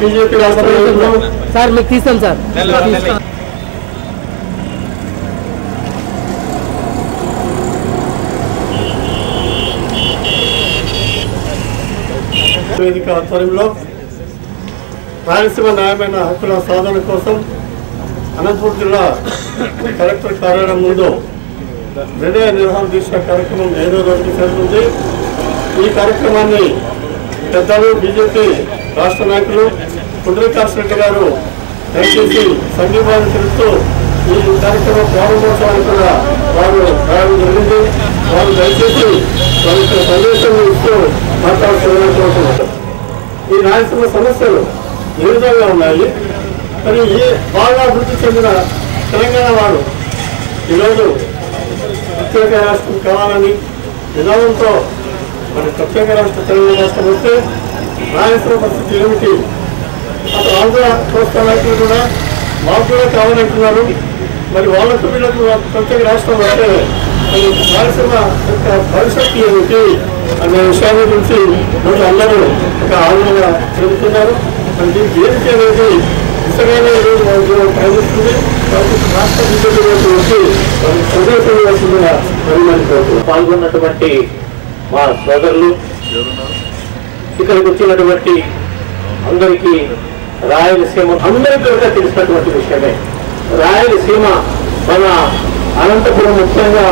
BJP sir మీకు తీస్తాం sir వేదిక ఆధ్వర్యంలో రాయలసీమ న్యాయమైన హక్కుల సాధన కోసం అనంతపురం జిల్లా కలెక్టర్ కార్యాలయం ముందు హృదయ నిర్వహణ దీక్ష కార్యక్రమం 5వ రోజుకి చేరుతుంది. ఈ కార్యక్రమాన్ని పెద్దలు బీజేపీ రాష్ట్ర నాయకులు పుండరీకాక్ష రెడ్డి గారు దయచేసి సంఘీభావం తెలుపుతూ ఈ కార్యక్రమం ప్రారంభోత్సవాన్ని కూడా వారు రావడం జరిగింది. వారు దయచేసి వారి సందేశం ఇస్తూ మాట్లాడుతున్నారు. ఈ రాయలసీమ సమస్యలు ఏ విధంగా ఉన్నాయి, మరి బాగా అభివృద్ధి చెందిన తెలంగాణ వారు ఈరోజు ప్రత్యేక రాష్ట్రం కావాలని నినాదంతో మరి ప్రత్యేక రాష్ట్ర తెలంగాణ రాష్ట్రం వస్తే రాయలసీమ పరిస్థితి ఏమిటి, అటు ఆంధ్ర కోస్తా నాయకులు కూడా మాకు కూడా కావాలంటున్నారు. మరి వాళ్ళకు వీళ్ళకు ప్రత్యేక రాష్ట్రం వస్తే మరి రాయలసీమ యొక్క భవిష్యత్తు ఏమిటి అనే విషయాన్ని గురించి రోజు అందరూ ఒక ఆందోళన చెందుతున్నారు. మరి దీనికి ఏమిటి అనేది దిశగానే ఈరోజు వాళ్ళు ప్రయత్నిస్తుంది. రాష్ట్ర బీజేపీ వచ్చి ప్రజాసేవగా పాల్గొన్నటువంటి మా సోదరులు, ఇక్కడికి వచ్చినటువంటి అందరికీ రాయలసీమ అందరికీ కూడా తెలిసినటువంటి విషయమే. రాయలసీమ మన అనంతపురం ముఖ్యంగా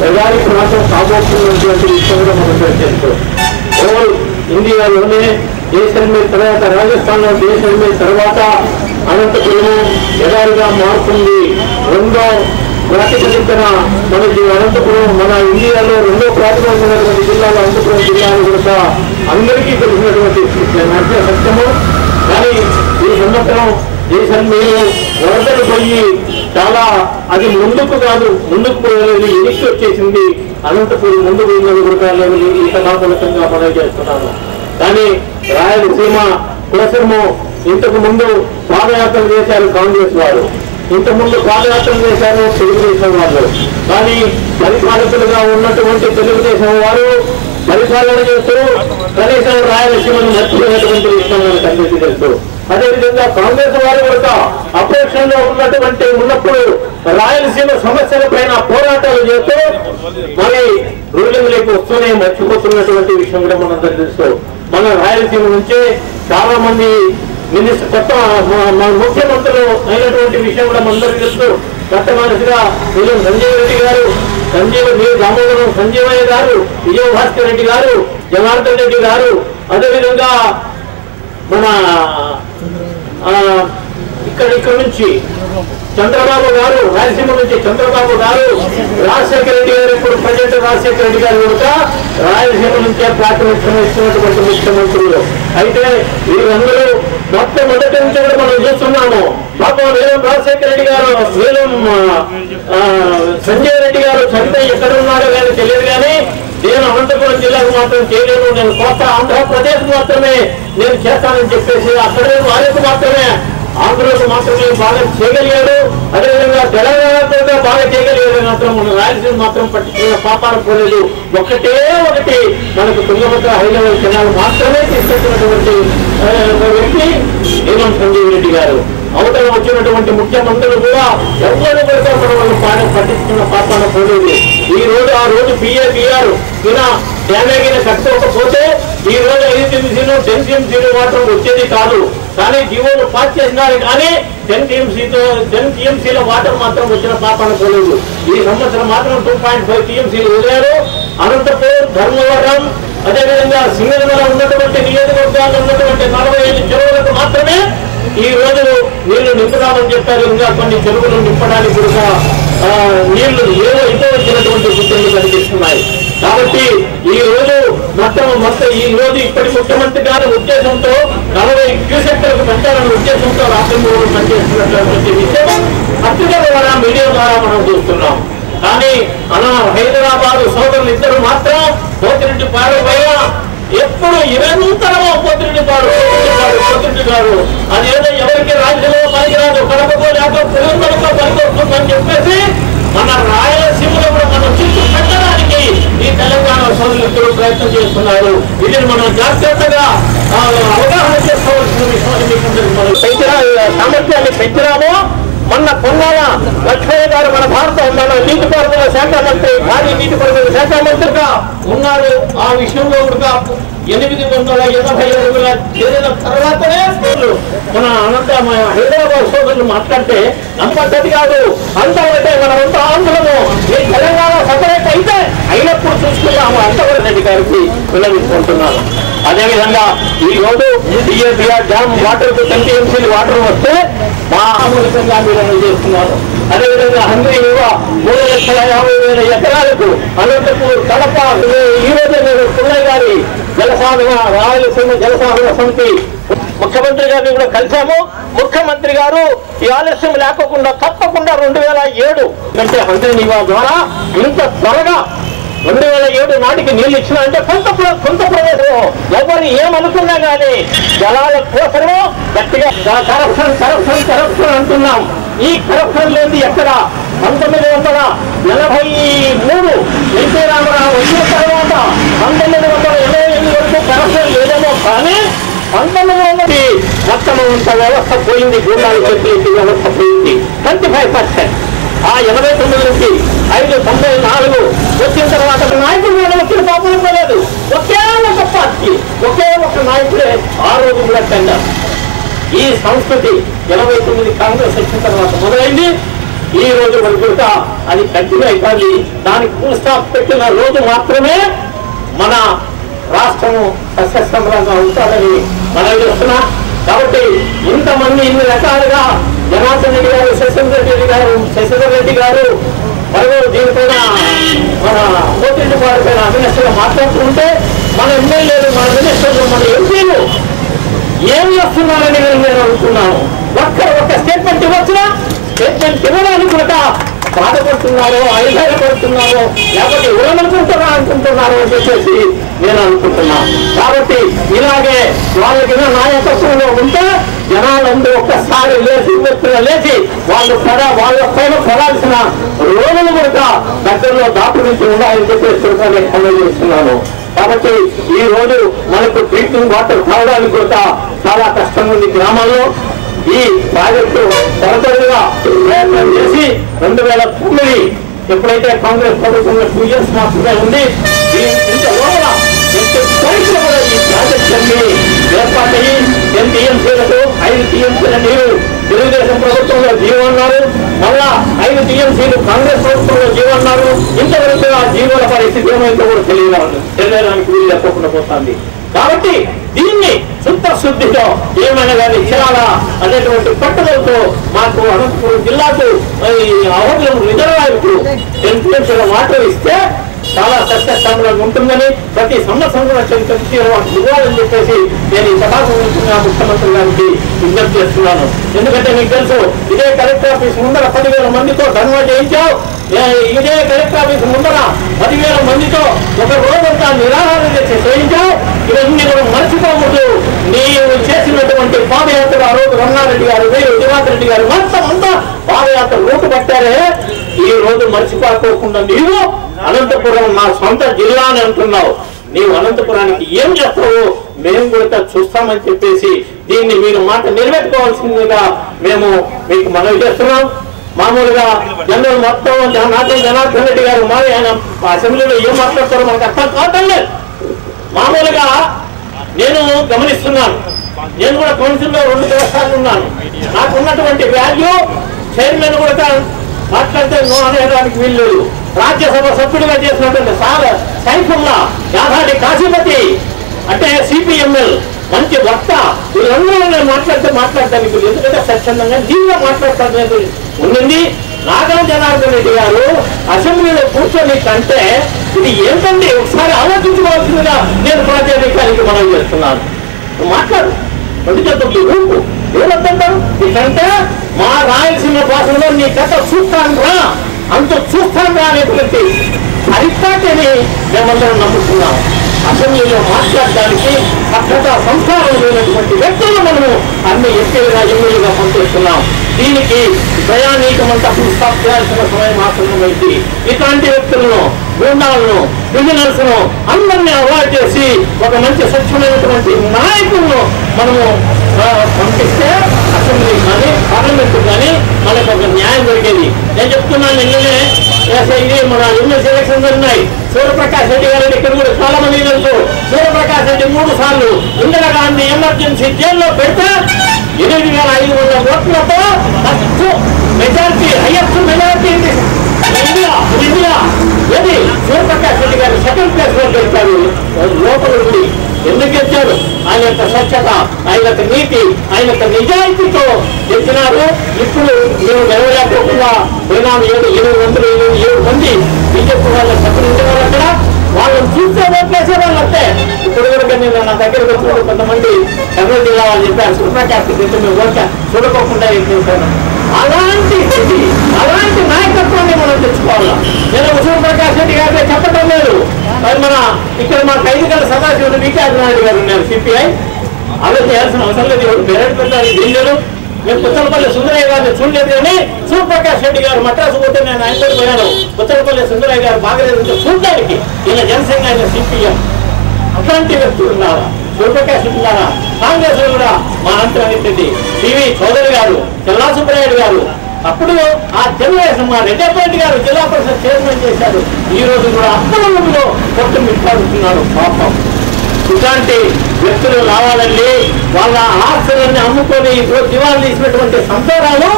ప్రజాని ప్రాంతం కాబోతున్నటువంటి విషయం కూడా మనం తెలుసు. ఓల్ ఇండియాలోనే జైసల్మేర్ తర్వాత రాజస్థాన్ లో జైసల్మేర్ తర్వాత అనంతపురం ఎడారిగా మారుతుంది. రెండో ప్రాతిపదికన మనకి అనంతపురం మన ఇండియాలో రెండో ప్రాతిపదికమైనటువంటి జిల్లాలో అనంతపురం జిల్లాను కూడా అందరికీ తెలిసినటువంటి సత్యము. కానీ ఈ సంవత్సరం జైసల్మేర్ వరదలు పోయి చాలా అది ముందుకు కాదు ముందుకు పోయేది వెనక్కి వచ్చేసింది. అనంతపురం ముందు పోయినది కూడా ఈ సభాఫలకంగా మనం చేస్తున్నాము. కానీ రాయలసీమ కోసము ఇంతకు ముందు పాదయాత్ర చేశారు కాంగ్రెస్ వారు, ఇంతకుముందు పాదయాత్ర చేశారు తెలుగుదేశం వాళ్ళు. కానీ పరిపాలకులుగా ఉన్నటువంటి తెలుగుదేశం వారు పరిపాలన చేస్తూ కనీసం రాయలసీమను మర్చిపోయినటువంటి విషయం మనకు అందరికీ తెలుసు. అదేవిధంగా కాంగ్రెస్ వారు కూడా అపోజిషన్లో ఉన్నప్పుడు రాయలసీమ సమస్యల పైన పోరాటాలు చేస్తూ మరి రూలింగ్లోకి వస్తూనే మర్చిపోతున్నటువంటి విషయం కూడా మనందరూ తెలుసు. మన రాయలసీమ నుంచే చాలా మంది కొత్త ముఖ్యమంత్రులు అయినటువంటి విషయం కూడా మనందరికీ తెలుసు. కొత్త మనసుగా సంజీవ్ రెడ్డి గారు, దామోదరం సంజీవయ్య గారు, విజయభాస్కర్ రెడ్డి గారు, జనార్దన్ రెడ్డి గారు, అదేవిధంగా మన ఇక్కడ నుంచి చంద్రబాబు గారు, రాయలసీమ నుంచి చంద్రబాబు గారు, రాజశేఖర రెడ్డి గారు, ఇప్పుడు ప్రజెంట్ రాజశేఖర రెడ్డి గారు కూడా రాయలసీమ నుంచే ప్రాతినిధ్యం ఇస్తున్నటువంటి ముఖ్యమంత్రులు. అయితే వీరందరూ మొత్తం మొదటి నుంచి కూడా మనం చూస్తున్నాము. పాపం వీరం రాజశేఖర రెడ్డి గారు, వీరం సంజయ్ రెడ్డి గారు చనితే ఎక్కడ ఉన్నారో కానీ తెలియదు. కానీ నేను అనంతపురం జిల్లాకు మాత్రం చేయలేను, నేను కొత్త ఆంధ్రప్రదేశ్ మాత్రమే నేను చేస్తానని చెప్పేసి అక్కడే వాళ్ళకు మాత్రమే, ఆంధ్రలో మాత్రమే బాగా చేయగలిగాడు. అదేవిధంగా తెలంగాణతో బాగా చేయగలిగాడు. మాత్రం మన రాయలసీమ మాత్రం పట్టించిన పాపాలు పోలేదు. ఒకటి మనకు తుంగభద్ర హైదరాబాద్ కెనాల్ మాత్రమే తీసుకొచ్చినటువంటి వ్యక్తి నీలం సంజీవ్ రెడ్డి గారు. అవతల వచ్చినటువంటి ముఖ్యమంత్రులు కూడా ఎవరు కూడా వాళ్ళు పట్టించుకున్న పాపాన పోలేదు. ఈ రోజు ఆ రోజు బిఆర్ డ్యామేజ్ కట్టుకోకపోతే ఈ రోజు 5 టీఎంసీలు 10 టీఎంసీలు మాత్రం వచ్చేది కాదు. కానీ జీవోలు పాస్ చేసినారు, కానీ 10 టీఎంసీల వాటర్ మాత్రం వచ్చిన పాపాన పోలేదు. ఈ సంవత్సరం మాత్రం 2.5 టీఎంసీలు వదిలారు. అనంతపూర్, ధర్మవరం, అదేవిధంగా సింగనమల ఉన్నటువంటి నియోజకవర్గాల్లో ఉన్నటువంటి 45 చెరువులకు మాత్రమే ఈ రోజు నీళ్లు నింపుదామని చెప్పారు. ఇంకా కొన్ని చెరువులు నింపడానికి కూడా నీళ్లు ఏదో వచ్చినటువంటి సూచనలు కనిపిస్తున్నాయి. కాబట్టి ఈ రోజు మొత్తం ఈ రోజు ఇప్పటి ముఖ్యమంత్రి గారి ఉద్దేశంతో 40 క్యూసెక్లకు పెంచాలనే ఉద్దేశంతో రాష్ట్రంలో పనిచేస్తున్నటువంటి విషయం పత్రిక ద్వారా, మీడియా ద్వారా మనం చూస్తున్నాం. కానీ హైదరాబాద్ సోదరులు ఇద్దరు మాత్రం పోతిరెడ్డి పాడపైన ఎప్పుడు నిరంతరం పోతిరెడ్డి గారు అదేదో ఎవరికి రాజ్యంలో పనికిరాదు, కడపకో లేక పులిందరికో పనికొస్తుందని చెప్పేసి మన రాయలసీమలో కూడా మనం చుట్టూ పెట్టడానికి ఈ తెలంగాణ సోదరులు ప్రయత్నం చేస్తున్నారు. ఇది మనం జాగ్రత్తగా అవగాహన చేసుకోవాల్సిన విషయం. మనం సామర్థ్యాన్ని పెంచినాము. మొన్న పొన్నాల లక్ష్మయ్య గారు మన నీటిపారుదల శాఖ మంత్రి, భారీ నీటిపారుదల శాఖ మంత్రిగా ఉన్నారు. ఆ విషయంలో కూడా 880 అడుగుల చేరిన తర్వాతనే మన హైదరాబాద్ సోదరులు మాట్లాడితే నమ్మకది కాదు. అంతవరకే మనమంతా ఆంధ్రము, ఈ తెలంగాణ సపరేట్ అయితే అయినప్పుడు చూసుకున్నాము. అంతవరకు రెడ్డి గారికి విన్నవించుకుంటున్నాను. అదేవిధంగా ఈ రోజు బిఆర్ డ్యామ్ వాటర్ 10 టీఎంసీలు వాటర్ వస్తే మహామూలికంగా మీరు చేస్తున్నారు. అదేవిధంగా 3,50,000 ఎకరాలకు అనంతపూర్, కడప, ఈ రోజు నేను పుల్లయ్య గారి రాయలసీమ జలసాధన సమితి ముఖ్యమంత్రి గారిని కూడా కలిశాము. ముఖ్యమంత్రి గారు ఈ ఆలస్యం లేకుండా తప్పకుండా 2007 అంటే హంద్రీనీవా ద్వారా ఇంత త్వరగా 2007 నాటికి నీళ్లు ఇచ్చినా అంటే కొంత ప్రదేశం ఎవరు ఏమనుకున్నా కానీ జలాల కోసము గట్టిగా కరప్షన్ అంటున్నాం. ఈ కరప్షన్ లేని ఎక్కడ 1983 ఎన్టీ రామారావు వచ్చిన తర్వాత 1988 వరకు కరప్షన్ లేదేమో, కానీ 1900 మొత్తం వ్యవస్థ పోయింది. గూండాలు చెప్పి వ్యవస్థ పోయింది 25%. ఆ 89 నుంచి 594 వచ్చిన తర్వాత నాయకుడు వచ్చిన పాపం పోలేదు. ఒకే ఒక పార్టీ, ఒకే ఒక నాయకుడే ఆ రోజు కూడా టెండర్. ఈ సంస్కృతి 89 కాంగ్రెస్ వచ్చిన తర్వాత మొదలైంది. ఈ రోజు వరకు అది కంటిన్యూ అయిపోయింది. దానికి ఫుల్ స్టాప్ పెట్టిన రోజు మాత్రమే మన రాష్ట్రము సస్యశ్రమలంగా ఉంటారని మనం చేస్తున్నా. కాబట్టి ఇంతమంది ఇన్ని రకాలుగా జనార్దన్ రెడ్డి గారు, శశిధర్ రెడ్డి గారు మరియు దీనిపైన మన పోతిరెడ్డి వారిపైన అవినష్టంగా మాట్లాడుతుంటే మన ఎమ్మెల్యేలు, మన మినిస్టర్లు, మన ఎంపీలు ఏం చేస్తున్నారని నేను అనుకున్నాను. ఒక్క స్టేట్మెంట్ ఇవ్వచ్చునా? స్టేట్మెంట్ ఇవ్వడానికి కూడా బాధపడుతున్నారో, ఐదాయపడుతున్నారో, లేకపోతే అనుకుంటున్నారో అని చెప్పేసి నేను అనుకుంటున్నాను. కాబట్టి ఇలాగే వాళ్ళకి నాయకత్వంలో ఉంటే జనాలందరూ ఒక్కసారి లేచి వాళ్ళ పైన పడాల్సిన రోజులు కూడా దగ్గరలో దాపురించి ఉన్నాయని చెప్పేసి నేను తెలియజేస్తున్నాను. కాబట్టి ఈ రోజు మనకు డ్రింకింగ్ వాటర్ తాగడానికి కూడా చాలా కష్టంగా ఉంది. గ్రామాల్లో ఈ ప్రాజెక్టు త్వరగా ప్రయత్నం చేసి 2009 ఎప్పుడైతే కాంగ్రెస్ ప్రభుత్వం 2 years మాత్రమే ఉంది, ఈ ప్రాజెక్ట్ అన్ని ఏర్పాటయ్యి 10 టీఎంసీలకు 5 టీఎంసీల నీరు తెలుగుదేశం ప్రభుత్వంలో జీవన్నారు, మళ్ళా 5 టీఎంసీలు కాంగ్రెస్ ప్రభుత్వంలో జీవన్నారు. ఇంతవరకు ఆ జీవోల పరిస్థితి ఏమైందో కూడా తెలియడానికి వీలు లేకుండా పోతుంది. కాబట్టి దీన్ని శుద్ధితో ఏమైనా కానీ చేయాలా అనేటువంటి పట్టుదలతో మాకు అనంతపురం జిల్లాకు అవసరం రిజర్వాయర్కు 10 టీఎంసీల వాటర్ ఇస్తే చాలా సత్యస్థానంగా ఉంటుందని, ప్రతి సంవత్సరం కూడా ఇవ్వాలని చెప్పేసి నేను ఈ సభాముఖంగా ముఖ్యమంత్రి గారికి విజ్ఞప్తి చేస్తున్నాను. ఎందుకంటే మీకు తెలుసు, ఇదే కలెక్టర్ ఆఫీస్ ముందర 10,000 మందితో ధర్నా చేయించావు, ఇదే కలెక్టర్ ఆఫీస్ ముందర 10,000 మందితో ఒక రోజంతా నిరాహార దీక్ష చేయించావు. ఇవన్నీ కూడా మర్చిపోకూడదు. నీవు చేసినటువంటి పాదయాత్ర ఆ రోజు రమణారెడ్డి గారు, దివాకర్ రెడ్డి గారు మొత్తం అంతా పాదయాత్ర రూటు పట్టారే. ఈ రోజు మర్చిపోకుండా నీవు అనంతపురం నా సొంత జిల్లా అని అంటున్నావు. నీవు అనంతపురానికి ఏం చేస్తావో మేము కూడా చూస్తామని చెప్పేసి దీన్ని మీరు మాట నిలబెట్టుకోవాల్సిందిగా మేము మీకు మనవి చేస్తున్నాం. మామూలుగా జనరల్ మొత్తం నాట్యం జనార్దన్ రెడ్డి గారు మరి ఆయన అసెంబ్లీలో ఏం మాట్లాడతారో మనకు అర్థం కావటం లేదు. మామూలుగా నేను గమనిస్తున్నాను, నేను కూడా కౌన్సిల్లో 2 సంవత్సరాలు ఉన్నాను. నాకు ఉన్నటువంటి వాల్యూ చైర్మన్ కూడా మాట్లాడితే నో అనేదానికి వీల్లేదు. రాజ్యసభ సభ్యుడిగా చేసినటువంటి సైఫుల్లా, యాదాడి కాశీపతి అంటే సిపిఎంఎల్ మంచి వక్త, వీళ్ళందరూ నేను మాట్లాడటానికి ఎందుకంటే స్వచ్ఛందంగా దీనిగా మాట్లాడటానికి ఉండింది. నాగల జనార్దన్ రెడ్డి గారు అసెంబ్లీలో కూర్చొని కంటే ఇది ఏంటండి ఒకసారి ఆలోచించుకోవాల్సిందిగా నేను ప్రజాధికారికి మనం చేస్తున్నాను. మాట్లాడు రూపు ఏమంటారు ఇదంటే మా రాయలసీమ భాషలో నీ కథ చూస్తాను రా, అంత చూస్తాను రా అనేటువంటి అరిపాటిని మేమందరం నమ్ముతున్నాం. అసెంబ్లీలో మాట్లాడడానికి భద్రతా సంస్థానం లేనటువంటి వ్యక్తులు మనము అన్ని ఎంపీలుగా ఎమ్మెల్యేగా పనిచేస్తున్నాం. దీనికి ప్రయాణికమంతా చేయాల్సిన సమయం ఆసన్నమైంది. ఇట్లాంటి వ్యక్తులను, బృందాలను, బిజినెస్ ను అందరినీ అవాయిడ్ చేసి ఒక మంచి స్వచ్ఛమైనటువంటి నాయకులను మనము పంపిస్తే అసెంబ్లీ కానీ పార్లమెంట్ కానీ మనకు ఒక న్యాయం జరిగేది. నేను చెప్తున్నాను, నిన్ననే ఇది మన ఎమ్మెల్సీ ఎలక్షన్ జరిగినాయి. సూర్యప్రకాష్ రెడ్డి గారు ఇక్కడ కూడా చాలా మంది తెలుసు. సూర్యప్రకాష్ రెడ్డి 3 సార్లు ఇందిరాగాంధీ ఎమర్జెన్సీ జైల్లో పెడితే 8,500 ఓట్లతో మెజారిటీ, హైయెస్ట్ మెజారిటీ ఇండియా ఏది సూర్యప్రకాష్ రెడ్డి గారు 2nd ప్లేస్ లో గెలిచారు. లోపల ఉండి ఎందుకు గెలిచారు? ఆయన యొక్క స్వచ్ఛత, ఆయన యొక్క నీతి, ఆయన యొక్క నిజాయితీతో గెలిచినారు. ఇప్పుడు మేము గెలవలేకపోకుండా పోయినాము. 7 మంది బీజేపీ వాళ్ళ సభ్యులు ఉండేవారు. అక్కడ వాళ్ళని చూస్తే ఓట్లేసే వాళ్ళు అంతే. ఇప్పుడు కూడా నేను నా దగ్గరకు వచ్చినప్పుడు కొంతమంది కర్నూలు జిల్లా వాళ్ళు చెప్పారు, సూర్యప్రకాష్ రెడ్డి మేము ఓట్ల చూడకోకుండా ఏం చేశాను. అలాంటి స్థితి, అలాంటి నాయకత్వాన్ని మనం తెచ్చుకోవాలా. నేను సూర్యప్రకాష్ రెడ్డి గారితో చెప్పడం లేదు. మన ఇక్కడ మా 5 గంటల సదాశివుడు వికాస్ నాయుడు గారు ఉన్నారు, సిపిఐ. అలా చేయాల్సిన అవసరం లేదు. ఎవరు పేరెంట్ పెట్టాలి వీళ్ళు. మేము పుచ్చలపల్లి సుందరయ్య గారిని చూడలేదు, కానీ సూర్యప్రకాష్ రెడ్డి గారు మద్రాసు పోతే నేను ఆయనతో పోయాను. పుచ్చలపల్లి సుందరయ్య గారు బాగలేదు చూడడానికి. ఈయన జనసేన, ఆయన సిపిఎం. అట్లాంటి వ్యక్తులు ఉన్నారా? సూర్యప్రకాష్ ఉన్నారా? కాంగ్రెస్ కూడా మా అంతరెడ్డి, పివి చౌదరి గారు, చెల్లా సుబ్బరాయుడు గారు, అప్పుడు ఆ తెలుగుదేశం మా రెడ్డి గారు జిల్లా పరిషత్ చైర్మన్ చేశారు. ఈ రోజు కూడా అప్పటిలో కొట్టు మిట్లాడుతున్నారు. పాపం ఇట్లాంటి వ్యక్తులు రావాలండి. వాళ్ళ ఆస్తులన్నీ అమ్ముకొని ఇప్పుడు దివాళీ తీసినటువంటి సంసారాలు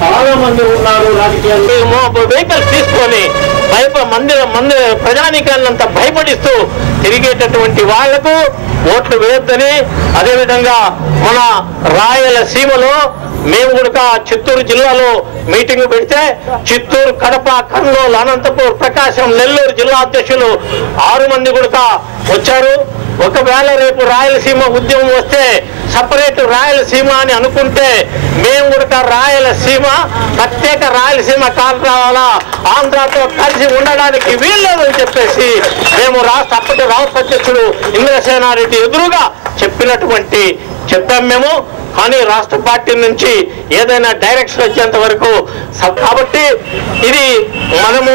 చాలా మంది ఉన్నారు. రాజకీయాల్లో వెహికల్స్ తీసుకొని మంది ప్రజానీకాన్నంతా భయపడిస్తూ తిరిగేటటువంటి వాళ్లకు ఓట్లు వేయొద్దని, అదేవిధంగా మన రాయలసీమలో మేము కూడా చిత్తూరు జిల్లాలో మీటింగ్ పెడితే చిత్తూరు, కడప, కర్నూలు, అనంతపూర్, ప్రకాశం, నెల్లూరు జిల్లా అధ్యక్షులు 6 మంది కూడా వచ్చారు. ఒకవేళ రేపు రాయలసీమ ఉద్యమం వస్తే సపరేట్ రాయలసీమ అని అనుకుంటే మేము కూడా రాయలసీమ, ప్రత్యేక రాయలసీమ కావాలా, ఆంధ్రాతో కలిసి ఉండడానికి వీల్లేదని చెప్పేసి మేము అప్పటి రాష్ట్ర అధ్యక్షుడు ఇంద్రసేనారెడ్డి ఎదురుగా చెప్పాం మేము. కానీ రాష్ట్ర పార్టీ నుంచి ఏదైనా డైరెక్షన్ వచ్చేంత వరకు కాబట్టి ఇది మనము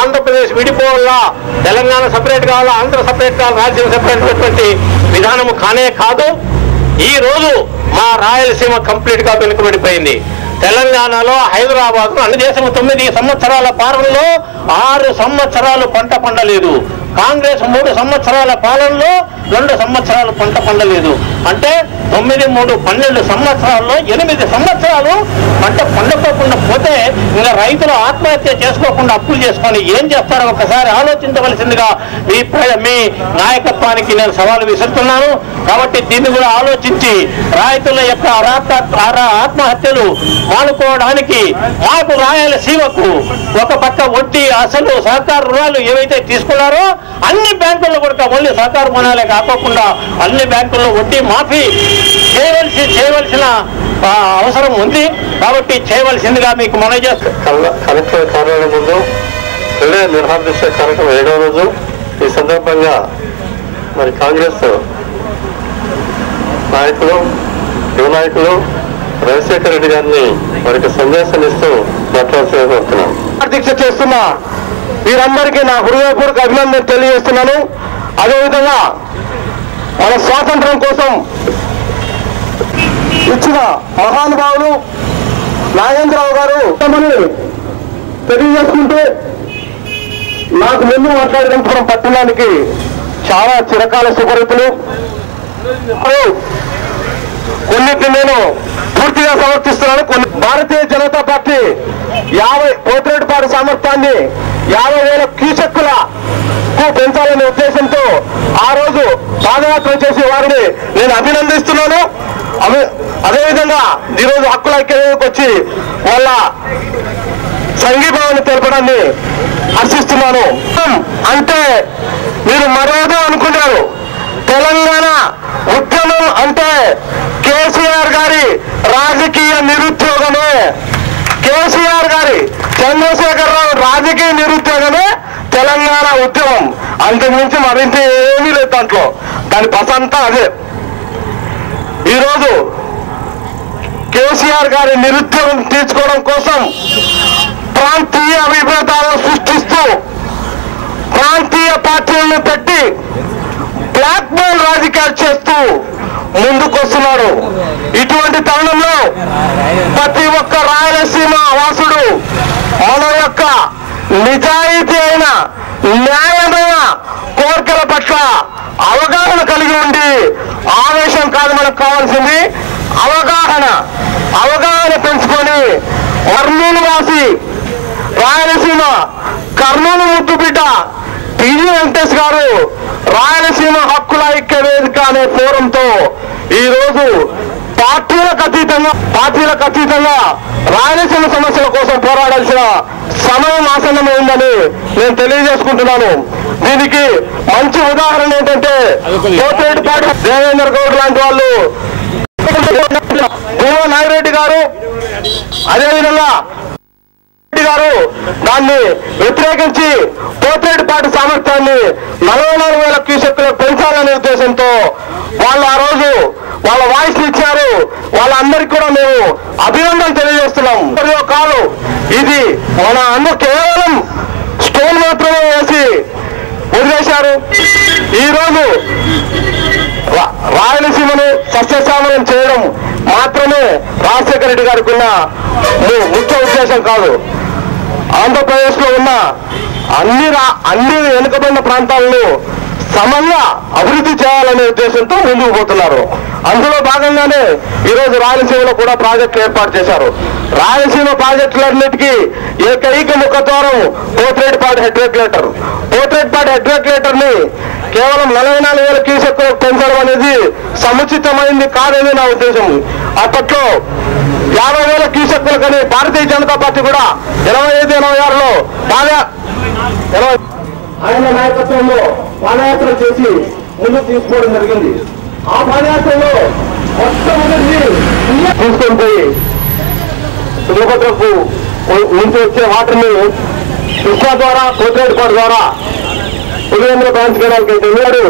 ఆంధ్రప్రదేశ్ విడిపోవాలా, తెలంగాణ సపరేట్ కావాలా, ఆంధ్ర సపరేట్ కావాలా, రాజ్యం సపరేట్ అయినటువంటి విధానము కానే కాదు. ఈ రోజు మా రాయలసీమ కంప్లీట్ గా వెనుకబడిపోయింది. తెలంగాణలో, హైదరాబాద్ లో అన్ని దేశం 9 సంవత్సరాల పాలనలో 6 సంవత్సరాలు పంట పండలేదు. కాంగ్రెస్ 3 సంవత్సరాల పాలనలో 2 సంవత్సరాలు పంట పండలేదు. అంటే 9, 3, 12 సంవత్సరాల్లో 8 సంవత్సరాలు పంట పండుకోకుండా పోతే ఇంకా రైతులు ఆత్మహత్య చేసుకోకుండా అప్పులు చేసుకొని ఏం చేస్తారో ఒకసారి ఆలోచించవలసిందిగా మీ నాయకత్వానికి నేను సవాలు విసురుతున్నాను. కాబట్టి దీన్ని కూడా ఆలోచించి రైతుల యొక్క ఆత్మహత్యలు మానుకోవడానికి మాకు రాయలసీమకు ఒక పక్క వడ్డీ, అసలు సహకార రుణాలు ఏవైతే తీసుకున్నారో అన్ని బ్యాంకుల్లో కూడా ఓన్లీ సహకార రుణాలే కాకుండా అన్ని బ్యాంకుల్లో వడ్డీ మాఫీ చేయవలసిన అవసరం ఉంది. కాబట్టి చేయవలసిందిగా మీకు మనవి చేస్తాను. కలెక్టర్ కార్యాలయం ముందు రిలే నిరాహార దీక్ష కార్యక్రమం 7వ రోజు. ఈ సందర్భంగా మరి కాంగ్రెస్ నాయకులు, యువ నాయకులు రాజశేఖర రెడ్డి గారిని వారికి సందేశం ఇస్తూ మాట్లాడుతున్నాను. దీక్ష చేస్తున్న వీరందరికీ నా హృదయపూర్వక అభినందన తెలియజేస్తున్నాను. అదేవిధంగా మన స్వాతంత్రం కోసం ఇచ్చిన మహానుభావులు నాగేంద్రరావు గారు తెలియజేసుకుంటే నాకు ముందు మాట్లాడినంతపురం పట్టణానికి చాలా చిరకాల సుపరితులు. కొన్నిటిని నేను పూర్తిగా సమర్థిస్తున్నాను. భారతీయ జనతా పార్టీ పోతిరెడ్డిపాడు సామర్థ్యాన్ని 50,000 క్యూసెక్కులకు పెంచాలనే ఉద్దేశంతో ఆ రోజు పాదయాత్ర చేసే వారిని నేను అభినందిస్తున్నాను. అదేవిధంగా ఈరోజు హక్కుల ఐక్యతకు వచ్చి వాళ్ళ సంఘీభావాన్ని తెలపడాన్ని హర్షిస్తున్నాను. అంటే మీరు మరేదో అనుకుంటారు. తెలంగాణ ఉద్యమం అంటే కేసీఆర్ గారి రాజకీయ నిరుద్యోగమే, కేసీఆర్ గారి చంద్రశేఖరరావు రాజకీయ నిరుద్యోగమే తెలంగాణ ఉద్యమం. అంతకుమించి మరింత ఏమీ లేదు దాంట్లో. దాని పసంతా అదే. ఈరోజు కేసీఆర్ గారి నిరుద్యోగం తీర్చుకోవడం కోసం ప్రాంతీయ విభేదాలను సృష్టిస్తూ ప్రాంతీయ పార్టీలను పెట్టి బ్లాక్ మెయిల్ రాజకీయాలు చేస్తూ ముందుకొస్తున్నాడు. ఇటువంటి తరుణంలో ప్రతి ఒక్క రాయలసీమ వాసుడు మన యొక్క నిజాయితీ అయిన న్యాయమైన కోరికల పట్ల అవగాహన కలిగి ఉండి, ఆవేశం కాదు మనకు కావాల్సింది, అవగాహన పెంచుకొని కర్నూలు వాసి రాయలసీమ కర్నూలు ముద్దు బిడ్డ టీజీ వెంకటేష్ గారు రాయలసీమ హక్కుల ఐక్య వేదిక అనే ఫోరంతో ఈరోజు పార్టీలకు అతీతంగా రాయలసీమ సమస్యల కోసం పోరాడాల్సిన సమయం ఆసన్నమైందని నేను తెలియజేసుకుంటున్నాను. దీనికి మంచి ఉదాహరణ ఏంటంటే పోతిరెడ్డిపాడు దేవేంద్ర గౌడ్ లాంటి వాళ్ళు, నాగిరెడ్డి గారు, అదేవిధంగా గారు దాన్ని వ్యతిరేకించి పోతిరెడ్డిపాటి సామర్థ్యాన్ని 44,000 క్యూసెక్కులకు పెంచాలనే ఉద్దేశంతో వాళ్ళు ఆ రోజు వాళ్ళ వాయిస్ ఇచ్చారు. వాళ్ళందరికీ కూడా మేము అభినందన తెలియజేస్తున్నాం. కాదు, ఇది మన అందరూ కేవలం స్టోన్ మాత్రమే వేసి వదిలేశారు. ఈరోజు రాయలసీమను సస్యశ్యామలం చేయడం మాత్రమే రాజశేఖర రెడ్డి గారికి ఉన్న ముఖ్య ఉద్దేశం కాదు. ఆంధ్రప్రదేశ్ లో ఉన్న అన్ని వెనుకబడిన ప్రాంతాలను సమంగా అభివృద్ధి చేయాలనే ఉద్దేశంతో ముందుకు పోతున్నారు. అందులో భాగంగానే ఈరోజు రాయలసీమలో కూడా ప్రాజెక్టులు ఏర్పాటు చేశారు. రాయలసీమ ప్రాజెక్టులన్నిటికీ ఏకైక ముఖద్వారం Pothireddypadu head regulator. Pothireddypadu head regulator ని కేవలం 44,000 క్యూసెక్కులకు పెంచడం అనేది సముచితమైంది కాదని నా ఉద్దేశం. అప్పట్లో 50,000 క్యూసెక్కులకని భారతీయ జనతా పార్టీ కూడా 85-86లో ఆయన నాయకత్వంలో పాదయాత్ర చేసి ముందుకు తీసుకోవడం జరిగింది. ఆ పాదయాత్రలో మొట్టమొదటి తీసుకొని పోయి తుంగభద్రకు నుంచి వచ్చే వాటర్ని కృష్ణా ద్వారా పోతిరెడ్డిపాడు ద్వారా పులివెందుల బ్రాంచ్ కెనాల్కి వెళ్ళాడు.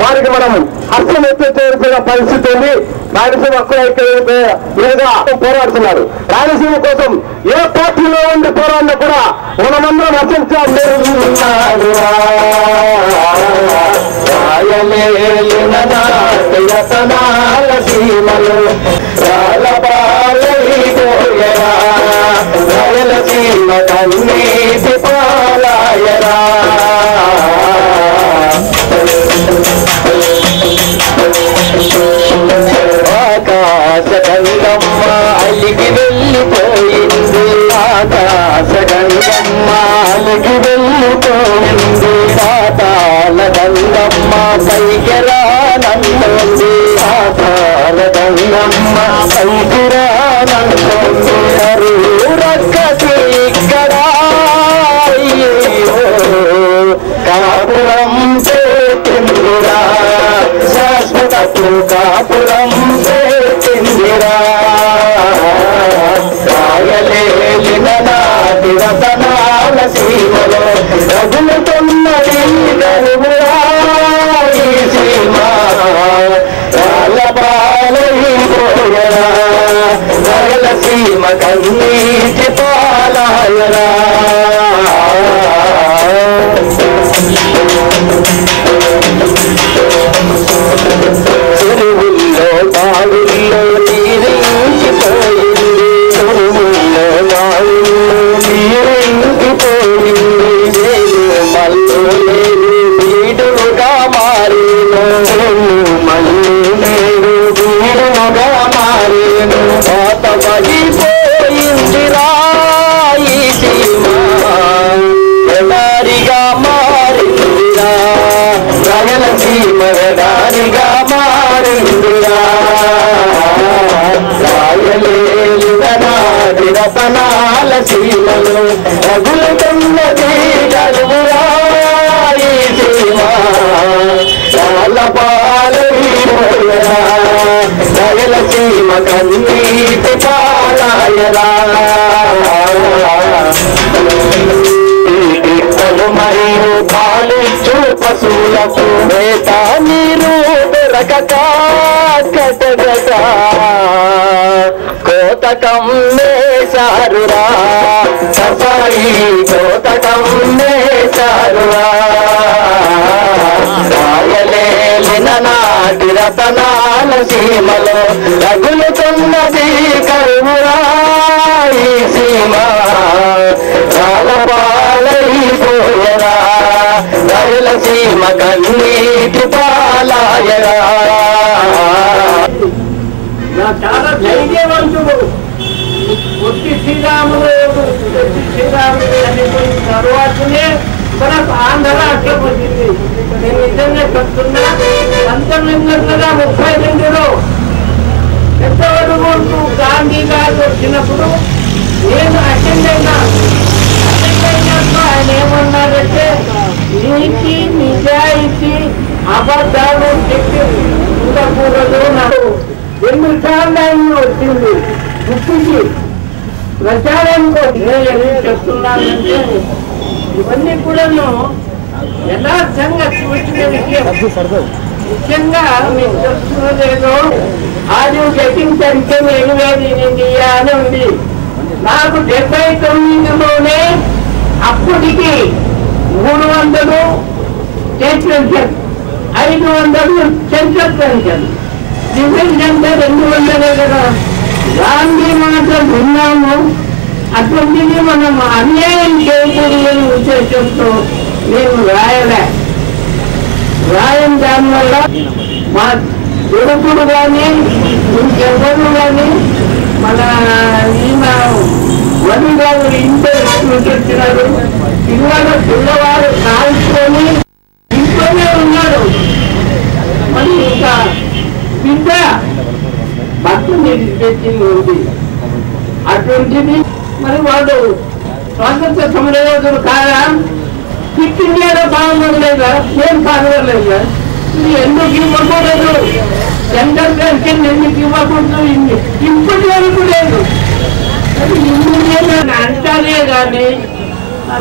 వారికి మనం హస్తం ఎత్తిన పరిస్థితి ఉంది. రాయలసీమ హక్కుల ఐక్యతగా పోరాడుతున్నారు. రాయలసీమ కోసం ఏ పార్టీలో ఉండి పోరాడినా కూడా మనమందరం అత్యంత రాయలసీమ కన్నీటి పాలాయరా కాపురం పెట్టిందిరా రాయలేలిన నాటి రతనాల సీమలో రగులుతున్నది గరువురా ఈ సీమ రాలబాలైపోయరా రాయలసీమ కన్నీటి పాలాయరా చెరువుల్లో బావుల్లో నీరింకిపోయింది చెరువుల్లో బావుల్లో నీరింకిపోయింది మల్లు లేదు వీడుగా మారిను మల్లు లేదు వీడుగా మారిను పాత పడిపోయింది రాయి సీమ ఎడారిగా మారిందిరా రాయలసీమ ఎడారిగా మారిందిరా రాయలేలినాటి రతనాల సీమలు రగులుతున్నది గరువురా ఈ సీమ రాలపాలైపోయరా రాయలసీమ కన్నీటి పాలాయరా మరియు పాలిచ్చు పశువులకు మేత నీరు దొరకక కటగట కోతకం వేశారురా సఫాయి కోతకం వేశారురా రాయలేలిన నాటి రతనాల సీమలో రగులుతున్నది కరువురా ఈ సీమ రాలపాలైపోయరా రాయలసీమ కన్నీటి పాలాయరా చాలా ధైర్యవంతుడు పొట్టి శ్రీరాముడు చనిపోయిన తర్వాతనే మనకు ఆంధ్ర రాష్ట్రం వచ్చింది. నేను నిజంగా చెప్తున్నా 1932లో పెద్దవడుగుంటూ గాంధీ గారు వచ్చినప్పుడు నేను అటెండ్ అయినాక ఆయన ఏమన్నారంటే నీతి నిజాయితీ అబద్ధాలు చెప్పి ఉండకూడదు. నాకు 2 సార్లు ఆయన వచ్చింది గుర్తించి ప్రచారానికి నేను చెప్తున్నానంటే ఇవన్నీ కూడాను యథార్థంగా చూసిన విషయం. ముఖ్యంగా మీకు చెప్తున్నదేదో ఆది గెటింగ్ సంఖ్యం 8,000 అని ఉంది. నాకు 79లోనే అప్పటికి 300 state pension, 500 central pension, defence అంటే 200 కదా. గాంధీ మాత్రం విన్నాము. అటువంటిది మనం అన్యాయం చేయకూడదని ఉద్దేశంతో నేను రాయని దానివల్ల మా కొడుకుడు కానీ ఇంకెవరు కానీ మన ఈయన వరి గారు ఇంటర్వ్యూకి వచ్చినారు. పిల్లవాడు కాల్చుకొని ఇంట్లోనే ఉన్నాడు. మరి ఇంకా బిడ్డ భర్త పెట్టింది ఉంది. అటువంటిది మరి వాడు స్వాతంత్ర సమరయోధుడు కాదా? ఫిట్ ఇండియాలో బాగుండదు లేదా? ఏం కాదలేదా? ఇది ఎందుకు ఇవ్వకూడదు? సెంట్రల్ పెన్షన్ ఎందుకు ఇవ్వకూడదు? ఇప్పటి వరకు లేదు. అది ఇండియన్ అంటారే కానీ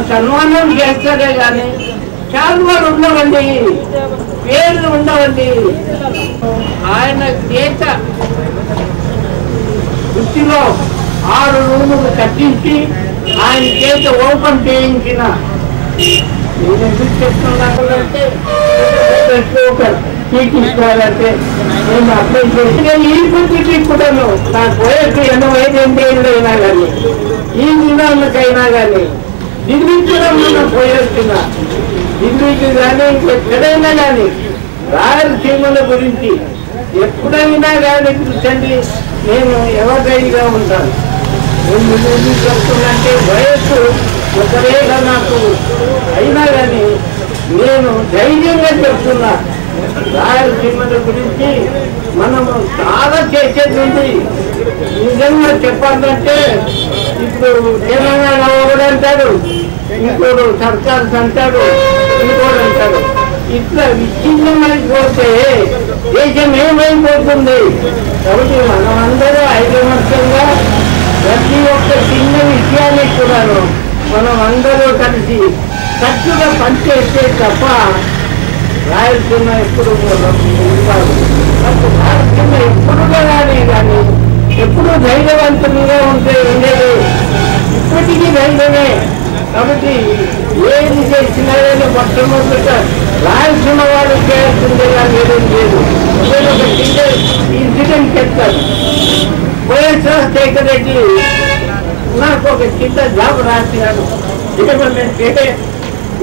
సన్మానం చేస్తారే కానీ శాలువాలు ఉండవండి, పేర్లు ఉండవండి. ఆయన చేత వృత్తిలో 6 రూములు కట్టించి ఆయన చేత ఓపెన్ చేయించిన నేను ఎందుకు చెప్తున్నానంటే తీసుకోవాలంటే నేను అప్లై చేసి ఈ బుద్ధికి కూడాను నాకు వయసు 85 ఏళ్ళు అయినా కానీ ఈ దినాలకైనా కానీ డిగ్రీ కూడా మనం పోయేస్తున్నా. డిగ్రీకి కానీ ఎక్కడైనా కానీ రాయలసీమల గురించి ఎప్పుడైనా కానీ చూసండి నేను ఎవరైనా ఉంటాను. నేను ఎందుకు చెప్తున్నంటే వయస్సు ఒకరేగా నాకు అయినా కానీ నేను ధైర్యంగా చెప్తున్నా. రాయలసీమల గురించి మనము చాలా చేసేది ఉంది. నిజంగా చెప్పాలంటే ఇప్పుడు తెలంగాణ ఒకడు అంటాడు, ఇంకోడు సర్కార్ అంటాడు, ఇంకోడు అంటాడు. ఇట్లా విచ్ఛిన్నమైపోతే దేశం ఏమైపోతుంది? కాబట్టి మనమందరూ ఐకమత్యంగా ప్రతి ఒక్క చిన్న విషయాన్ని కూడాను మనం అందరూ కలిసి చక్కగా పనిచేస్తే తప్ప రాయలసీమ ఎప్పుడు రాయలసీమ ఎప్పుడుగా కానీ ఎప్పుడు ధైర్యవంతులుగా ఉంటే ఉండేది. ఇప్పటికీ ధైర్యమే. కాబట్టి ఏది చేసినా కానీ మొట్టమొదట రాయలసీమ వాళ్ళు చేయాల్సిందే కానీ ఏదేం లేదు. నేను ఒక చిన్న ఇన్సిడెంట్ చెప్తాను. వైఎస్ఆర్ శేఖర్ రెడ్డి నాకు ఒక చిన్న జాబ్ రాసినాడు. ఏమంటే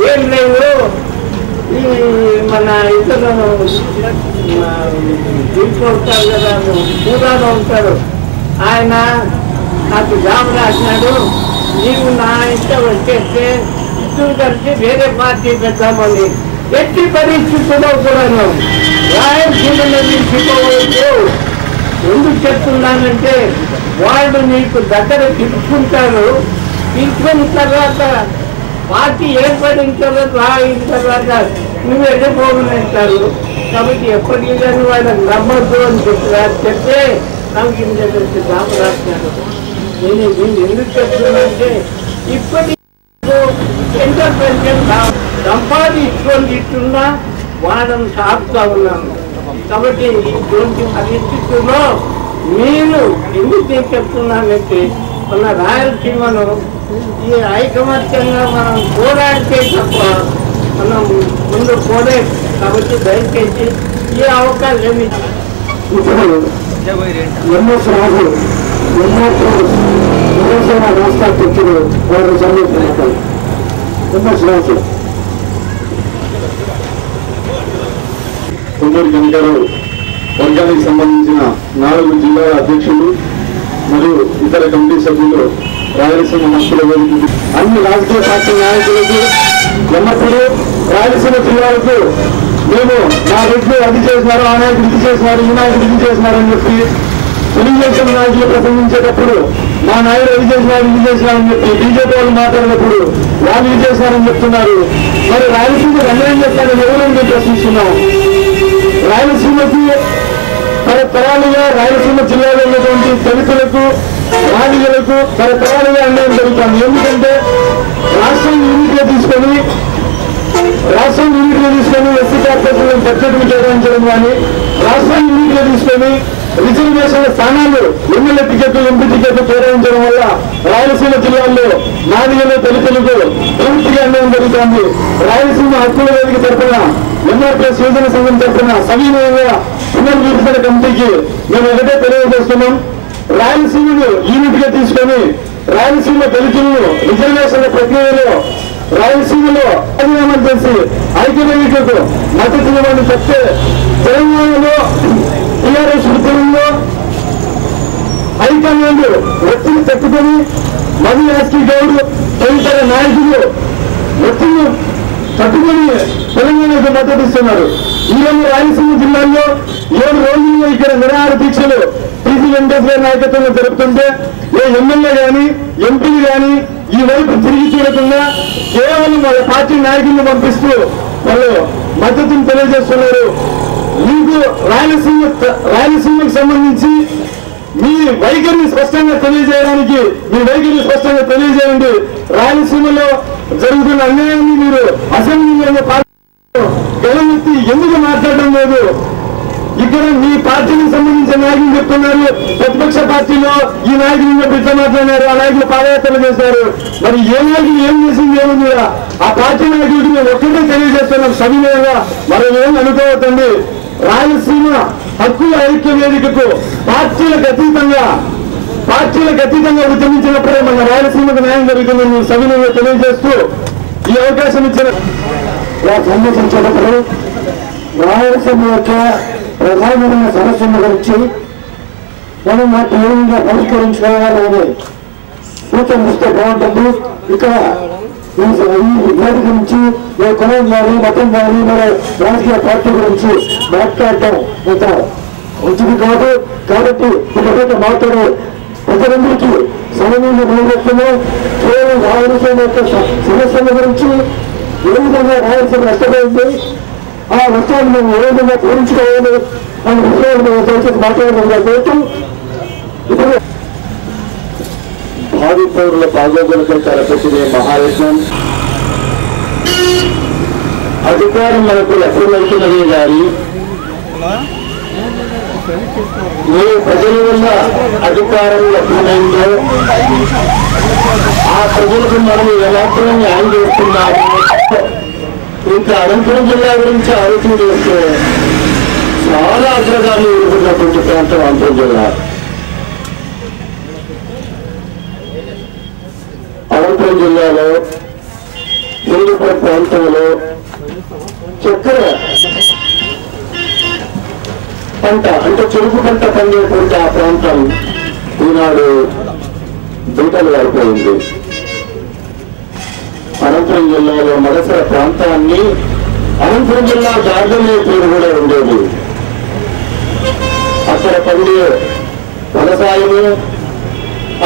ఏం లేవు, ఈ మన ఇతను దీంట్లో ఉంటారు కదా, పూరాలో ఉంటారు, ఆయన నాకు జాబ్ రాసినాడు. నీవు నా ఇంట వచ్చేస్తే ఇద్దరు కలిసి వేరే పార్టీ పెద్దామని. ఎట్టి పరిస్థితుల్లో కూడాను రాయలసీమలో తీసుకోవచ్చు. ఎందుకు చెప్తున్నానంటే వాళ్ళు నీకు దగ్గర పిలుచుకుంటారు. పిలుచుకున్న తర్వాత పార్టీ ఏర్పడిన తర్వాత రాయిన తర్వాత నువ్వు వెళ్ళిపోగలంటారు. కాబట్టి ఎప్పటికీ కానీ వాళ్ళని నమ్మద్దు అని చెప్తే నాకు ఇంత జాబ్ రాసినాడు. నేను దీన్ని ఎందుకు చెప్తున్నానంటే ఇప్పటి ఎంటర్ప్రెన్షన్ సంపాదించుకొని ఇస్తున్నా వాళ్ళని సాగుతా ఉన్నాను. కాబట్టి ఇటువంటి పరిస్థితుల్లో మీరు ఎందుకు చెప్తున్నానంటే మన రాయలసీమను ఈ ఐకమత్యంగా మనం పోరాడితే తప్ప మనం ముందు పోలే. కాబట్టి దయచేసి ఈ అవకాశం ఎన్నో సభలు ఎన్నో జనసేన రాష్ట్ర అధ్యక్షుడు వారు చదువుతున్నారు. ఎన్నో శ్రాసులు కొందరు గంగారావు వర్గానికి సంబంధించిన 4 జిల్లాల అధ్యక్షులు మరియు ఇతర కమిటీ సభ్యులు రాయలసీమ హక్కుల వేదిక అన్ని రాజకీయ పార్టీ నాయకులకు ఎన్నప్పుడు రాయలసీమ జిల్లాలకు మేము నా రెడ్డి అది చేసినారు, ఆ నాయకుడు ఇది చేసినారు, ఈ నాయకుడు ఇది చేసినారు అని చెప్పి తెలుగుదేశం నాయకులు ప్రసంగించేటప్పుడు మా నాయకుడు అది చేసినారు ఇది చేసినారని చెప్పి బీజేపీ వాళ్ళు మాట్లాడినప్పుడు వాళ్ళు ఇది చేసినారని చెప్తున్నారు. మరి రాయలసీమ అన్యాయం చేస్తారని ఎవరైనా ప్రశ్నిస్తున్నాం. రాయలసీమకి తరతరాలుగా రాయలసీమ జిల్లాలో ఉన్నటువంటి దళితులకు రాజులకు తరతరాలుగా అన్యాయం జరుగుతుంది. ఎందుకంటే రాష్ట్రం యూనిట్గా తీసుకొని ఎస్సీ కార్పొరేషన్ బడ్జెట్ కేటాయించడం కానీ రాష్ట్రం యూనిట్గా తీసుకొని రిజర్వేషన్ల స్థానాలు ఎమ్మెల్యే టికెట్లు ఎంపీ టికెట్లు కేటాయించడం వల్ల రాయలసీమ జిల్లాల్లో నాదిగలు దళితులకు పూర్తిగా అన్యాయం జరుగుతుంది. రాయలసీమ హక్కుల వేదిక తరఫున ఎంఆర్పీఎస్ యువజన సంఘం తరఫున సవినయంగా పునర్విభజన కమిటీకి మేము ఒకటే తెలియజేస్తున్నాం. రాయలసీమను యూనిట్ గా తీసుకొని రాయలసీమ దళితులను రిజర్వేషన్ల ప్రక్రియలో రాయలసీమలో రాజీనామా చేసి ఐక్యవేదికకు మద్దతు ఇవ్వమని చెప్తే తెలంగాణలో టీఆర్ఎస్ ఉద్యమంలో హైకమాండ్ ఒత్తిడి తట్టుకొని మధు యాస్కి గౌడ్ తదితర నాయకులు ఒత్తిడి తట్టుకొని తెలంగాణకు మద్దతు ఇస్తున్నారు. ఈరోజు రాయలసీమ జిల్లాలో 7 రోజుల్లో ఇక్కడ నిరాహార దీక్షలు టీజీ వెంకటేశ్వర నాయకత్వంలో జరుపుతుంటే ఏ ఎమ్మెల్యే గాని ఎంపీలు గాని ఈ వైపు తిరిగి చూడకుండా కేవలం వాళ్ళ పార్టీ నాయకులను పంపిస్తూ వాళ్ళు మద్దతును తెలియజేస్తున్నారు. మీకు రాయలసీమకు సంబంధించి మీ వైఖరిని స్పష్టంగా తెలియజేయండి. రాయలసీమలో జరుగుతున్న అన్యాయాన్ని మీరు అసెంబ్లీలో గెలవెత్తి ఎందుకు మాట్లాడడం లేదు? ఇక్కడ మీ పార్టీకి సంబంధించిన నాయకులు చెప్తున్నారు, ప్రతిపక్ష పార్టీలో ఈ నాయకులు ఇట్లా మాట్లాడినారు, ఆ నాయకులు పాదయాత్రలు చేశారు. మరి ఏ నాయకులు ఏం చేసింది ఏముంది? ఆ పార్టీ నాయకుడికి మేము ఒక్కటే తెలియజేస్తున్నాం సవినయంగా, మనం ఏం అనుకోవద్దండి. రాయలసీమ హక్కుల ఐక్య వేదికకు పార్టీలకు అతీతంగా ఉద్యమించినప్పుడే మన రాయలసీమకు న్యాయం జరుగుతుందని మేము సవినయంగా తెలియజేస్తూ ఈ అవకాశం ఇచ్చిన సందర్శించేటప్పుడు రాయలసీమ యొక్క ప్రధానమైన సమస్యల గురించి మనం వాటి ఏ విధంగా పరిష్కరించుకోవాలని సూచనలిస్తే బాగుంటుంది. ఇక్కడ ఈ వేదిక నుంచి ఏ కులం కానీ మతం కానీ మరి రాజకీయ పార్టీ గురించి మాట్లాడటం ఇంత మంచిది కాదు. కాబట్టి ఇకపోతే మాట్లాడే ప్రజలందరికీ సమన్వయంగా తెలియజేస్తున్నాం. కేవలం రాయలసీమ యొక్క సమస్యల గురించి ఏ విధంగా రాయలసీమ నష్టపోయింది, ఆ విషయాన్ని మేము ఏ విధంగా పూరించుకోవాలి అనే విషయాన్ని దయచేసి మాట్లాడడం జరుగుతూ ఇప్పుడు భావి పౌరుల బాగోగులకై తలపెట్టిన మహాయజ్ఞం అధికారం మనకు లభ్యమవుతున్నదే కానీ ఏ ప్రజల వల్ల అధికారం లభ్యమైందో ఆ ప్రజలకు మనం ఎలాంటి న్యాయం చేస్తున్నాము. ఇంకా అనంతపురం జిల్లా గురించి ఆలోచన చేస్తే చాలా అగ్రగాన్ని ఎదుర్కొన్నటువంటి ప్రాంతం అనంతపురం జిల్లా. అనంతపురం జిల్లాలో హిందూపుర ప్రాంతంలో చక్కెర పంట అంటే చెరుకు పంట పండేటువంటి ఆ ప్రాంతం ఈనాడు బీటలు అయిపోయింది. అనంతపురం జిల్లాలో మడసర ప్రాంతాన్ని అనంతపురం జిల్లా గార్డెన్ పేరు కూడా ఉండేది. అక్కడ పండే వ్యవసాయము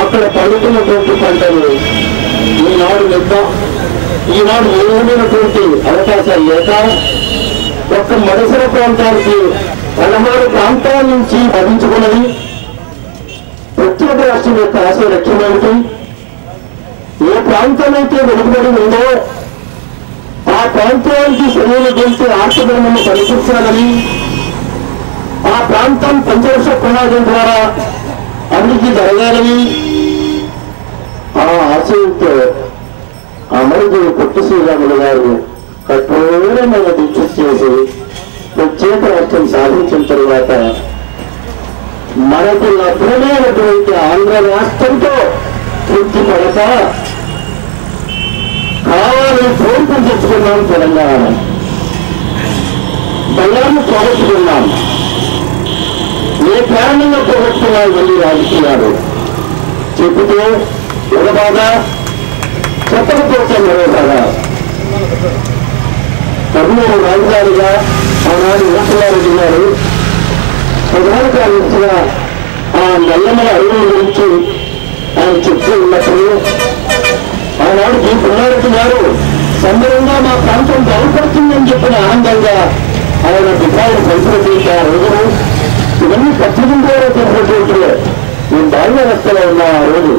అక్కడ పండుతున్నటువంటి పంటలు ఈనాడు ఏమైనటువంటి అవకాశాలు లేక ఒక్క మడసర ప్రాంతానికి 16 ప్రాంతాల నుంచి భరించుకున్నది. ప్రత్యేక రాష్ట్రం యొక్క ఆశ లక్ష్యం ఏమిటి? ఏ ప్రాంతం అయితే వెలుగుబడి ఉందో ఆ ప్రాంతానికి సరైన గెలిచి ఆర్థికలను కల్పించాలని, ఆ ప్రాంతం పంచవర్ష ప్రణాళిక ద్వారా అభివృద్ధి జరగాలని ఆ ఆశయంతో అమరుడు పొట్టి శ్రీరాములు గారు కఠోరమైన దీక్ష చేసి ప్రత్యేక రాష్ట్రం సాధించిన తరువాత మనకు లభ్యమైనటువంటి ఆంధ్ర రాష్ట్రంతో తృప్తి పడక కావాలని కోరికలు తెచ్చుకున్నాం. తెలంగాణ బల్లాన్ని పోగొట్టుకున్నాం. ఏ కారణంగా పోగొట్టుకున్నారు? వెళ్ళి రాజకీయాలు చెబితే ఒక బాధ, చెప్పకపోతే మరో బాధ. కర్నూలు రాజధానిగా ఆనాడు నరసింహారెడ్డి గారు ప్రధాన కార్యదర్శిగా ఆ నల్లమల అడవుల గురించి ఆయన చెప్తూ ఉన్నప్పుడు ఆనాడు జి పుల్లారెడ్డి గారు సంబరంగా మా ప్రాంతం బాగుపడుతుందని చెప్పిన ఆనందంగా ఆయన విభాగం పరిశీలించే ఆ రోజులు ఇవన్నీ పత్రికలో చెప్పినటువంటి నేను బాల్యవస్థలో ఉన్నా ఆ రోజు.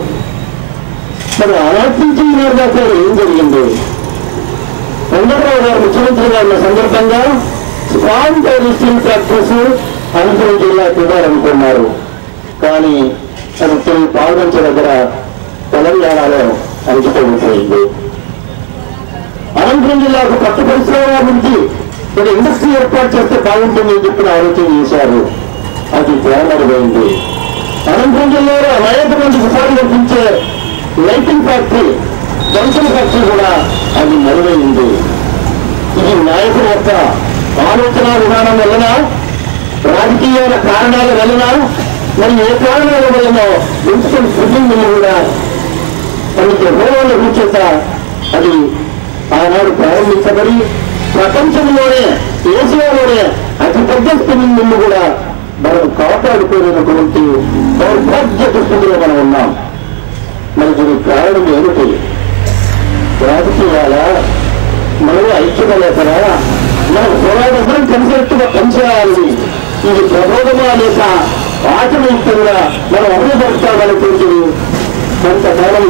మరి ఆనాటి నుంచి ఈనాడు దాకా ఏం జరిగింది? చంద్రబాబు గారు ముఖ్యమంత్రిగా ఉన్న సందర్భంగా స్ట్రాంగ్ స్టీల్ ఫ్యాక్టరీస్ అనంతపురం జిల్లాకు ఇవ్వాలనుకున్నారు. కానీ అది పాల్గొంచ దగ్గర తెలంగాణలో అణిచిపోయిపోయింది. అనంతపురం జిల్లాకు కొత్త పరిశ్రమ నుంచి ఒక ఇండస్ట్రీ ఏర్పాటు చేస్తే బాగుంటుందని చెప్పిన ఆలోచన చేశారు. అది ప్రారంభమైంది. అనంతపురం జిల్లాలో అనేక మంది ఉపాధి కల్పించే లైటింగ్ ఫ్యాక్టరీ, జంక్షన్ ఫ్యాక్టరీ కూడా అది నెరవేరింది. ఇది నాయకుల యొక్క ఆలోచన విధానం వలన, రాజకీయాల కారణాల వలన, మరి ఏ కారణాల వలన మున్సిపల్ ఫుడ్డింగ్ కూడా మనకి హోదాలో కూర్చేత అది ఆనాడు ప్రారంభించబడి ప్రపంచంలోనే ఏషియాలోనే అతిపెద్ద స్పిన్నింగ్ మిల్లు కూడా మనం కాపాడుకోలేనటువంటి దౌర్భాగ్య దుస్థితిలో మనం ఉన్నాం. మరి దీనికి కారణం ఏమిటి? రాజకీయాల మనం ఐక్యత లేకరా? మనం పోరాటం కలిసినట్టుగా పనిచేయాలి. ఇది ప్రబోధమా లేక ఆచరణయుక్తంగా మనం అభివృద్ధిపరుస్తామనేటువంటిది కొంతకాలం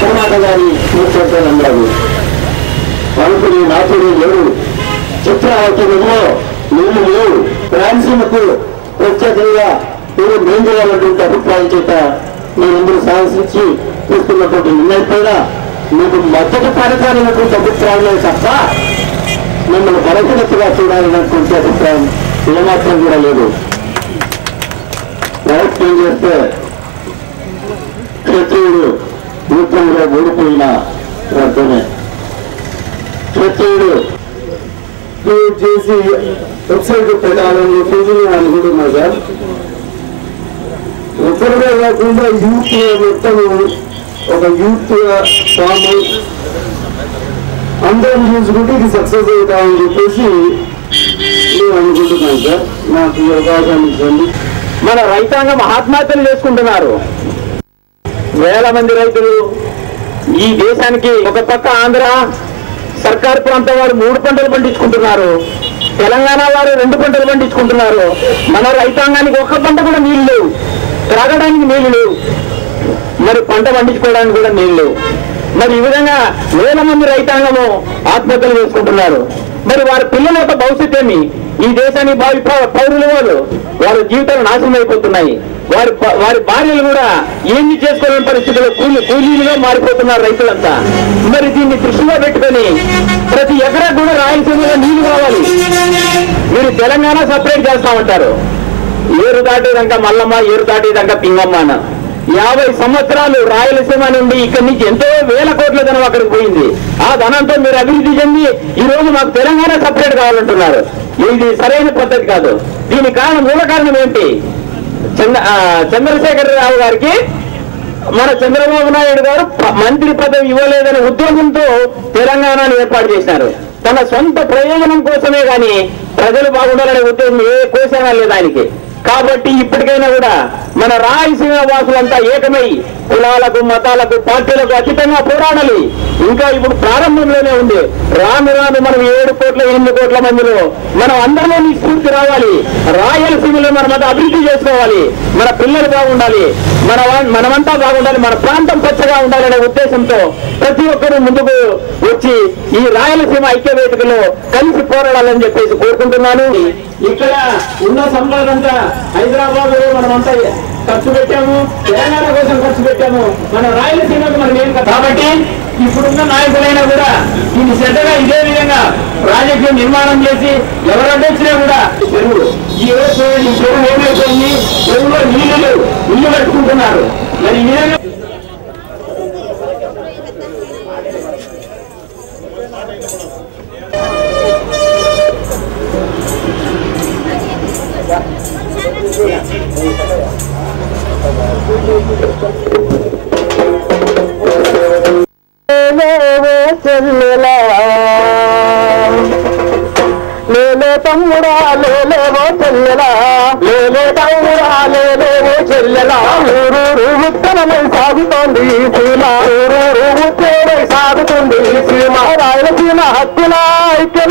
కర్ణాటకాన్ని చూస్తానన్నారు. అనుకుని నాకుడు లేవు, చిత్రావతిలో నీళ్లు లేవు, రాయలసీమకు ప్రత్యేకంగా మీరు మేం చేయాలన్నటువంటి అభిప్రాయం చేత మీరందరూ సాహసించి తీసుకున్నటువంటి నిర్ణయం మీకు మద్దతు పడతానన్నటువంటి అభిప్రాయమే తప్ప మిమ్మల్ని బలహీనతగా చూడాలన్నటువంటి అభిప్రాయం ఏమాత్రం కూడా లేదు. ప్రయత్నం చేస్తే క్షత్రియుడు యుద్ధంలో ఓడిపోయిన రద్దనే. క్షత్రియుడు చేసి వెబ్సైట్ పెట్టాలని చెప్పేసి నేను అనుకుంటున్నా సార్. ఒక్కరిగా కాకుండా యూత్ మొత్తం ఒక యూత్ ఫామ్ అందరం చూసుకుంటే ఇది సక్సెస్ అవుతామని చెప్పేసి నేను అనుకుంటున్నాను సార్. నాకు ఈ అవకాశాన్ని ఇచ్చింది. మన రైతాంగం ఆత్మహత్యలు చేసుకుంటున్నారు. వేల మంది రైతులు ఈ దేశానికి ఒక పక్క ఆంధ్ర సర్కారు ప్రాంతం వారు 3 పంటలు పండించుకుంటున్నారు. తెలంగాణ వారు 2 పంటలు పండించుకుంటున్నారు. మన రైతాంగానికి ఒక్క పంట కూడా నీళ్లు లేవు, త్రాగడానికి నీళ్లు లేవు, మరి పంట పండించుకోవడానికి కూడా నీళ్లు లేవు. మరి ఈ విధంగా వేల మంది రైతాంగము ఆత్మహత్యలు చేసుకుంటున్నారు. మరి వారి పిల్లల యొక్క భవిష్యత్ ఏమి? ఈ దేశానికి భావి పౌరులు వాళ్ళ జీవితాలు నాశనం అయిపోతున్నాయి. వారి భార్యలు కూడా ఏమి చేసుకోలేని పరిస్థితుల్లో కూలీలుగా మారిపోతున్నారు రైతులంతా. మరి దీన్ని దృష్టిలో పెట్టుకొని ప్రతి ఎకరా కూడా రాయలసీమలో నీళ్లు కావాలి. మీరు తెలంగాణ సపరేట్ చేస్తామంటారు. ఏరు దాటేదంకా మల్లమ్మ, ఏరు దాటేదంకా పింగమ్మ అన్న. 50 సంవత్సరాలు రాయలసీమ నుండి ఇక్కడి నుంచి ఎంతో వేల కోట్ల ధనం అక్కడికి పోయింది. ఆ ధనంతో మీరు అభివృద్ధి చెంది ఈ రోజు మాకు తెలంగాణ సపరేట్ కావాలంటున్నారు. ఇది సరైన పద్ధతి కాదు. దీని మూల కారణం ఏంటి? చంద్రశేఖర్ రావు గారికి మన చంద్రబాబు నాయుడు గారు మంత్రి పదవి ఇవ్వలేదనే ఉద్దేశంతో తెలంగాణను ఏర్పాటు చేశారు. తన సొంత ప్రయోజనం కోసమే గాని ప్రజలు బాగుండాలనే ఉద్దేశం ఏ కోసమే లేదు ఆయనకి. కాబట్టి ఇప్పటికైనా కూడా మన రాయలసీమ వాసులంతా ఏకమై కులాలకు, మతాలకు, పార్టీలకు అతీతంగా పోరాడాలి. ఇంకా ఇప్పుడు ప్రారంభంలోనే ఉంది. రాను రాను మనం 7 కోట్ల 8 కోట్ల మందిలో మనం అందరిలోని స్ఫూర్తి రావాలి. రాయలసీమలో మనం అభివృద్ధి చేసుకోవాలి. మన పిల్లలు బాగుండాలి, మనమంతా బాగుండాలి, మన ప్రాంతం పచ్చగా ఉండాలనే ఉద్దేశంతో ప్రతి ఒక్కరూ ముందుకు వచ్చి ఈ రాయలసీమ ఐక్య వేదికలో కలిసి పోరాడాలని చెప్పేసి కోరుకుంటున్నాను. ఇక్కడ ఉన్న సంపదంతా హైదరాబాద్ లో మనమంతా ఖర్చు పెట్టాము, తెలంగాణ కోసం ఖర్చు పెట్టాము, మన రాయలసీమకు మనం ఏం. కాబట్టి ఇప్పుడున్న నాయకులైనా కూడా దీన్ని శ్రద్ధగా ఇదే విధంగా ప్రాజెక్టు నిర్మాణం చేసి ఎవరు అడ్డొచ్చినా కూడా చెరువు ఈ రోజు ఈ చెరువు ఏమైపోయింది, చెరువులో నీళ్లు కట్టుకుంటున్నారు. మరి ఈ విధంగా లేలే తమ్ముడా లేలేవో చెల్లెలా, లేలే తమ్ముడా లేలేవో చెల్లెలా, ఊరూరు ఉత్తరమై సాగుతోంది సీమ, ఊరూరు ఉత్తరమై సాగుతుంది సీమ, రాయలసీమ హక్కుల ఐక్య